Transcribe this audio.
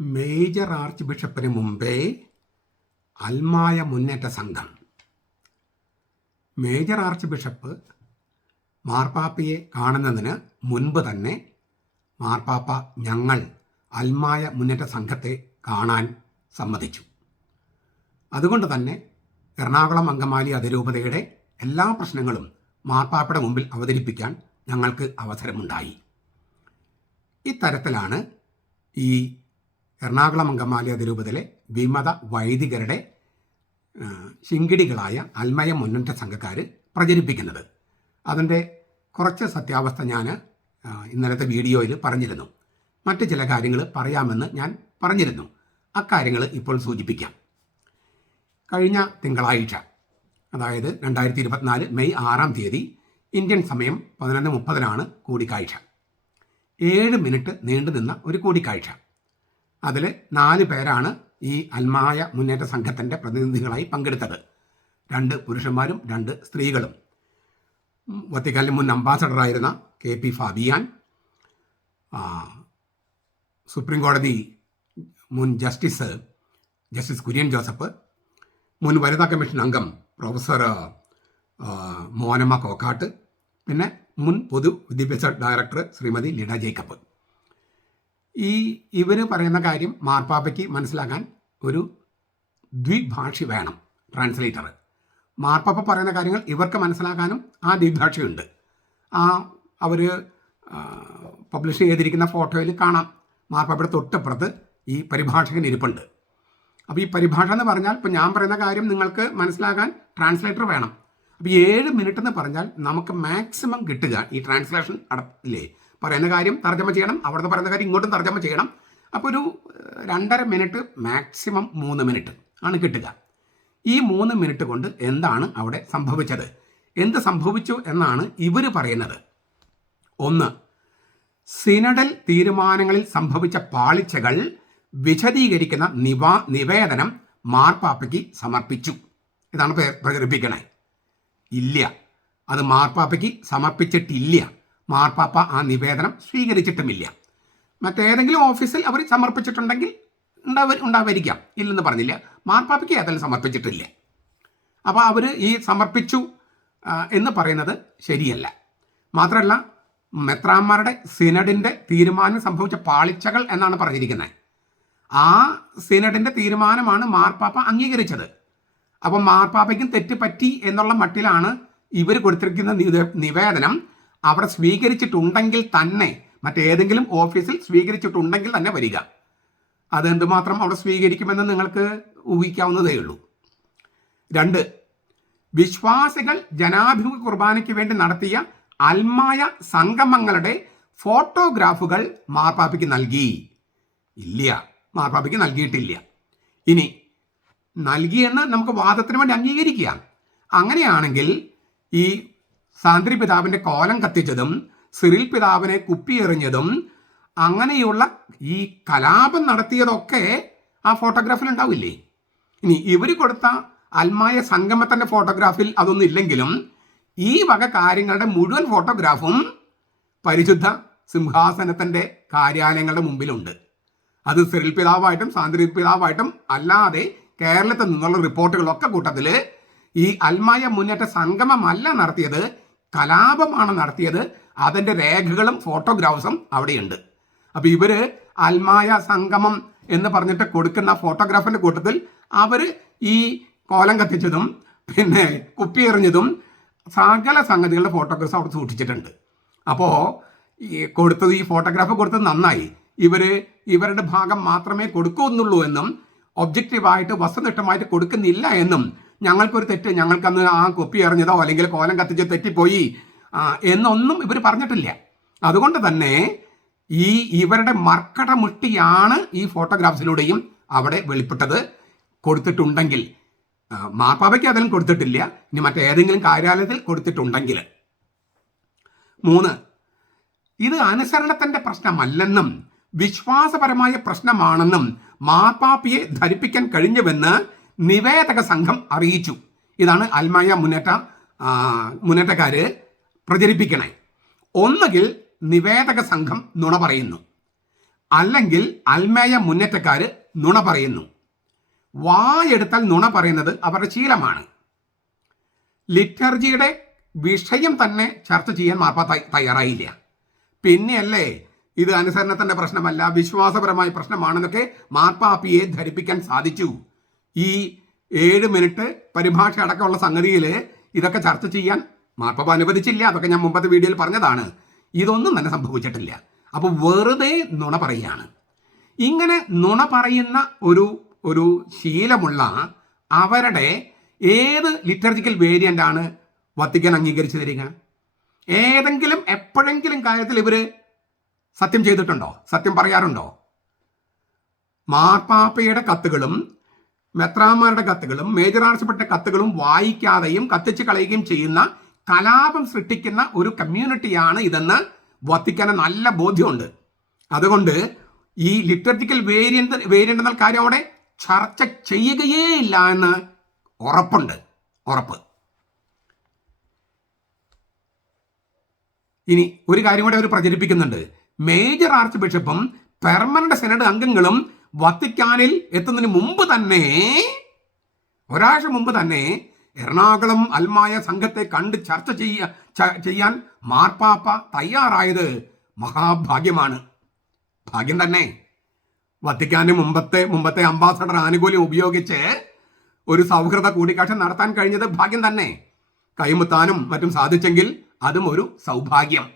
Major arch ബിഷപ്പിന് മുമ്പേ അൽമായ മുന്നേറ്റ സംഘം. മേജർ ആർച്ച് ബിഷപ്പ് മാർപ്പാപ്പയെ കാണുന്നതിന് മുൻപ് തന്നെ മാർപ്പാപ്പ ഞങ്ങൾ അൽമായ മുന്നേറ്റ സംഘത്തെ കാണാൻ സമ്മതിച്ചു. അതുകൊണ്ട് തന്നെ എറണാകുളം അങ്കമാലി അതിരൂപതയുടെ എല്ലാ പ്രശ്നങ്ങളും മാർപ്പാപ്പയുടെ മുമ്പിൽ അവതരിപ്പിക്കാൻ ഞങ്ങൾക്ക് അവസരമുണ്ടായി. ഇത്തരത്തിലാണ് ഈ എറണാകുളം അങ്കമാലി അതിരൂപതയിലെ വിമത വൈദികരുടെ ശിങ്കിടികളായ അൽമയ മുന്നേറ്റ സംഘക്കാർ പ്രചരിപ്പിക്കുന്നത്. അതിന്റെ കുറച്ച് സത്യാവസ്ഥ ഞാൻ ഇന്നലത്തെ വീഡിയോയിൽ പറഞ്ഞിരുന്നു. മറ്റ് ചില കാര്യങ്ങൾ പറയാമെന്ന് ഞാൻ പറഞ്ഞിരുന്നു. അക്കാര്യങ്ങൾ ഇപ്പോൾ സൂചിപ്പിക്കാം. കഴിഞ്ഞ തിങ്കളാഴ്ച അതായത് രണ്ടായിരത്തി ഇരുപത്തിനാല് മെയ് ആറാം തീയതി ഇന്ത്യൻ സമയം പതിനൊന്ന് മുപ്പതിനാണ് കൂടിക്കാഴ്ച. ഏഴ് മിനിറ്റ് നീണ്ടുനിന്ന ഒരു കൂടിക്കാഴ്ച. അതിൽ നാല് പേരാണ് ഈ അൽമായ മുന്നേറ്റ സംഘത്തിന്റെ പ്രതിനിധികളായി പങ്കെടുത്തത്. രണ്ട് പുരുഷന്മാരും രണ്ട് സ്ത്രീകളും. വത്തിക്കാനിലെ മുൻ അംബാസഡറായിരുന്ന കെ പി ഫാബിയാൻ സുപ്രീം കോടതി മുൻ ജസ്റ്റിസ് ജസ്റ്റിസ് കുര്യൻ ജോസഫ് മുൻ വനിതാ കമ്മീഷൻ അംഗം പ്രൊഫസർ മോനമ്മ കോക്കാട്ട് പിന്നെ മുൻ പൊതു വിദ്യാഭ്യാസ ഡയറക്ടർ ശ്രീമതി ലിഡ ജേക്കബ്. ഈ ഇവർ പറയുന്ന കാര്യം മാർപ്പാപ്പയ്ക്ക് മനസ്സിലാക്കാൻ ഒരു ദ്വിഭാഷി വേണം ട്രാൻസ്ലേറ്റർ മാർപ്പാപ്പ പറയുന്ന കാര്യങ്ങൾ ഇവർക്ക് മനസ്സിലാക്കാനും ആ ദ്വിഭാഷയുണ്ട്. ആ അവർ പബ്ലിഷ് ചെയ്തിരിക്കുന്ന ഫോട്ടോയിൽ കാണാം. മാർപ്പാപ്പയുടെ തൊട്ടപ്പുറത്ത് ഈ പരിഭാഷകൻ ഇരിപ്പുണ്ട്. അപ്പോൾ ഈ പരിഭാഷ എന്ന് പറഞ്ഞാൽ ഇപ്പോൾ ഞാൻ പറയുന്ന കാര്യം നിങ്ങൾക്ക് മനസ്സിലാക്കാൻ ട്രാൻസ്ലേറ്റർ വേണം. അപ്പോൾ ഏഴ് മിനിറ്റ് എന്ന് പറഞ്ഞാൽ നമുക്ക് മാക്സിമം കിട്ടുക ഈ ട്രാൻസ്ലേഷൻ അടപ്പില്ലേ പറയുന്ന കാര്യം തർജമ ചെയ്യണം അവിടുത്തെ പറയുന്ന കാര്യം ഇങ്ങോട്ടും തർജമ ചെയ്യണം. അപ്പോൾ ഒരു രണ്ടര മിനിറ്റ് മാക്സിമം മൂന്ന് മിനിറ്റ് ആണ് കിട്ടുക. ഈ മൂന്ന് മിനിറ്റ് കൊണ്ട് എന്താണ് അവിടെ സംഭവിച്ചത്? എന്ത് സംഭവിച്ചു എന്നാണ് ഇവർ പറയുന്നത്. ഒന്ന് സിനഡൽ തീരുമാനങ്ങളിൽ സംഭവിച്ച പാളിച്ചകൾ വിശദീകരിക്കുന്ന നിവാ നിവേദനം മാർപ്പാപ്പയ്ക്ക് സമർപ്പിച്ചു. ഇതാണ് പ്രകടിപ്പിക്കണേ ഇല്ല. അത് മാർപ്പാപ്പയ്ക്ക് സമർപ്പിച്ചിട്ടില്ല. മാർപ്പാപ്പ ആ നിവേദനം സ്വീകരിച്ചിട്ടുമില്ല. മറ്റേതെങ്കിലും ഓഫീസിൽ അവർ സമർപ്പിച്ചിട്ടുണ്ടെങ്കിൽ ഉണ്ടാവ ഉണ്ടാവായിരിക്കാം ഇല്ലെന്ന് പറഞ്ഞില്ല. മാർപ്പാപ്പയ്ക്ക് ഏതായാലും സമർപ്പിച്ചിട്ടില്ല. അപ്പോൾ അവർ ഈ സമർപ്പിച്ചു എന്ന് പറയുന്നത് ശരിയല്ല. മാത്രമല്ല മെത്രാന്മാരുടെ സിനഡിന്റെ തീരുമാനം സംഭവിച്ച പാളിച്ചകൾ എന്നാണ് പറഞ്ഞിരിക്കുന്നത്. ആ സിനഡിന്റെ തീരുമാനമാണ് മാർപ്പാപ്പ അംഗീകരിച്ചത്. അപ്പോൾ മാർപ്പാപ്പയ്ക്കും തെറ്റ് പറ്റി എന്നുള്ള മട്ടിലാണ് ഇവർ കൊടുത്തിരിക്കുന്ന നിവേദനം അവിടെ സ്വീകരിച്ചിട്ടുണ്ടെങ്കിൽ തന്നെ മറ്റേതെങ്കിലും ഓഫീസിൽ സ്വീകരിച്ചിട്ടുണ്ടെങ്കിൽ തന്നെ വരിക. അത് എന്തുമാത്രം അവിടെ സ്വീകരിക്കുമെന്ന് നിങ്ങൾക്ക് ഊഹിക്കാവുന്നതേ ഉള്ളൂ. രണ്ട് വിശ്വാസികൾ ജനാഭിമുഖ കുർബാനയ്ക്ക് വേണ്ടി നടത്തിയ അൽമായ സംഗമങ്ങളുടെ ഫോട്ടോഗ്രാഫുകൾ മാർപ്പാപ്പയ്ക്ക് നൽകി. ഇല്ല മാർപ്പാപ്പയ്ക്ക് നൽകിയിട്ടില്ല. ഇനി നൽകിയെന്ന് നമുക്ക് വാദത്തിന് വേണ്ടി അംഗീകരിക്കുക അങ്ങനെയാണെങ്കിൽ ഈ സാന്ദ്രി പിതാവിന്റെ കോലം കത്തിച്ചതും സിറിൽ പിതാവിനെ കുപ്പിയെറിഞ്ഞതും അങ്ങനെയുള്ള ഈ കലാപം നടത്തിയതൊക്കെ ആ ഫോട്ടോഗ്രാഫിൽ ഉണ്ടാവില്ലേ? ഇനി ഇവർ കൊടുത്ത അൽമായ സംഗമത്തിന്റെ ഫോട്ടോഗ്രാഫിൽ അതൊന്നും ഇല്ലെങ്കിലും ഈ വക കാര്യങ്ങളുടെ മുഴുവൻ ഫോട്ടോഗ്രാഫും പരിശുദ്ധ സിംഹാസനത്തിന്റെ കാര്യാലയങ്ങളുടെ മുമ്പിലുണ്ട്. അത് സിറിൽ പിതാവായിട്ടും സാന്ദ്രി പിതാവായിട്ടും അല്ലാതെ കേരളത്തിൽ നിന്നുള്ള റിപ്പോർട്ടുകളൊക്കെ കൂട്ടത്തിൽ ഈ അൽമായ മുന്നേറ്റ സംഗമമല്ല നടത്തിയത്. കലാപമാണ് നടത്തിയത്. അതിന്റെ രേഖകളും ഫോട്ടോഗ്രാഫ്സും അവിടെയുണ്ട്. അപ്പോൾ ഇവർ അൽമായ സംഗമം എന്ന് പറഞ്ഞിട്ട് കൊടുക്കുന്ന ഫോട്ടോഗ്രാഫിന്റെ കൂട്ടത്തിൽ അവർ ഈ കോലം കത്തിച്ചതും പിന്നെ കുപ്പി എറിഞ്ഞതും സകല സംഗതികളുടെ ഫോട്ടോഗ്രാഫ്സ് അവിടെ സൂക്ഷിച്ചിട്ടുണ്ട്. അപ്പോൾ ഈ കൊടുത്തത് ഈ ഫോട്ടോഗ്രാഫ് കൊടുത്തത് നന്നായി. ഇവർ ഇവരുടെ ഭാഗം മാത്രമേ കൊടുക്കുന്നുള്ളൂ എന്നും ഒബ്ജക്റ്റീവായിട്ട് വസ്തുനിഷ്ഠമായിട്ട് കൊടുക്കുന്നില്ല എന്നും ഞങ്ങൾക്കൊരു തെറ്റ് ഞങ്ങൾക്കന്ന് ആ കൊപ്പി എറിഞ്ഞതോ അല്ലെങ്കിൽ കോലം കത്തിച്ച് തെറ്റിപ്പോയി എന്നൊന്നും ഇവർ പറഞ്ഞിട്ടില്ല. അതുകൊണ്ട് തന്നെ ഈ ഇവരുടെ മർക്കട മുട്ടിയാണ് ഈ ഫോട്ടോഗ്രാഫ്സിലൂടെയും അവിടെ വെളിപ്പെട്ടത്. കൊടുത്തിട്ടുണ്ടെങ്കിൽ ആ, മാർപ്പാപ്പയ്ക്ക് അതിലും കൊടുത്തിട്ടില്ല. ഇനി മറ്റേതെങ്കിലും കാര്യാലയത്തിൽ കൊടുത്തിട്ടുണ്ടെങ്കിൽ. മൂന്ന് ഇത് അനുസരണത്തിന്റെ പ്രശ്നമല്ലെന്നും വിശ്വാസപരമായ പ്രശ്നമാണെന്നും മാർപ്പാപ്പിയെ ധരിപ്പിക്കാൻ കഴിഞ്ഞുവെന്ന് നിവേദക സംഘം അറിയിച്ചു. ഇതാണ് അൽമായ മുന്നേറ്റ മുന്നേറ്റക്കാര് പ്രചരിപ്പിക്കണേ. ഒന്നുകിൽ നിവേദക സംഘം നുണ പറയുന്നു. അല്ലെങ്കിൽ അൽമേയ മുന്നേറ്റക്കാര് നുണ പറയുന്നു. വായെടുത്താൽ നുണ പറയുന്നത് അവരുടെ ശീലമാണ്. ലിറ്റർജിയുടെ വിഷയം തന്നെ ചർച്ച ചെയ്യാൻ മാർപ്പ തയ്യാറായില്ല. പിന്നെയല്ലേ ഇത് അനുസരണത്തിന്റെ പ്രശ്നമല്ല വിശ്വാസപരമായ പ്രശ്നമാണെന്നൊക്കെ മാർപ്പാപ്പിയെ ധരിപ്പിക്കാൻ സാധിച്ചു. ഈ ഏഴ് മിനിറ്റ് പരിഭാഷ അടക്കമുള്ള സംഗതിയിൽ ഇതൊക്കെ ചർച്ച ചെയ്യാൻ മാർപ്പാപ്പ അനുവദിച്ചില്ല. അതൊക്കെ ഞാൻ മുമ്പത്തെ വീഡിയോയിൽ പറഞ്ഞതാണ്. ഇതൊന്നും തന്നെ സംഭവിച്ചിട്ടില്ല. അപ്പോൾ വെറുതെ നുണ പറയുകയാണ്. ഇങ്ങനെ നുണ പറയുന്ന ഒരു ഒരു ശീലമുള്ള അവരുടെ ഏത് ലിറ്റർജിക്കൽ വേരിയന്റ് ആണ് വത്തിക്കാൻ അംഗീകരിച്ചു തരിക ഏതെങ്കിലും എപ്പോഴെങ്കിലും കാര്യത്തിൽ ഇവർ സത്യം ചെയ്തിട്ടുണ്ടോ? സത്യം പറയാറുണ്ടോ? മാർപ്പാപ്പയുടെ കത്തുകളും മെത്രാന്മാരുടെ കത്തുകളും മേജർ ആർച്ചപ്പെട്ട കത്തുകളും വായിക്കാതെയും കത്തിച്ച് കളയുകയും ചെയ്യുന്ന കലാപം സൃഷ്ടിക്കുന്ന ഒരു കമ്മ്യൂണിറ്റിയാണ് ഇതെന്ന് വത്തിക്കാന് നല്ല ബോധ്യമുണ്ട്. അതുകൊണ്ട് ഈ ലിറ്റർജിക്കൽ വേരിയന്റ് വേരിയന്റ് എന്ന കാര്യം അവിടെ ചർച്ച ചെയ്യുകയേ ഇല്ല എന്ന് ഉറപ്പുണ്ട്. ഉറപ്പ്. ഇനി ഒരു കാര്യം കൂടെ അവർ പ്രചരിപ്പിക്കുന്നുണ്ട്. മേജർ ആർച്ച് ബിഷപ്പും പെർമനന്റ് സെനറ്റ് അംഗങ്ങളും വത്തിക്കാനിൽ എത്തുന്നതിന് മുമ്പ് തന്നെ ഒരാഴ്ച മുമ്പ് തന്നെ എറണാകുളം അൽമായ സംഘത്തെ കണ്ട് ചർച്ച ചെയ്യ ചെയ്യാൻ മാർപ്പാപ്പ തയ്യാറായത് മഹാഭാഗ്യമാണ്. ഭാഗ്യം തന്നെ. വത്തിക്കാന് മുമ്പത്തെ മുമ്പത്തെ അംബാസഡർ ആനുകൂല്യം ഉപയോഗിച്ച് ഒരു സൗഹൃദ കൂടിക്കാഴ്ച നടത്താൻ കഴിഞ്ഞത് ഭാഗ്യം തന്നെ. കൈമുത്താനും മറ്റും സാധിച്ചെങ്കിൽ അതും ഒരു സൗഭാഗ്യം.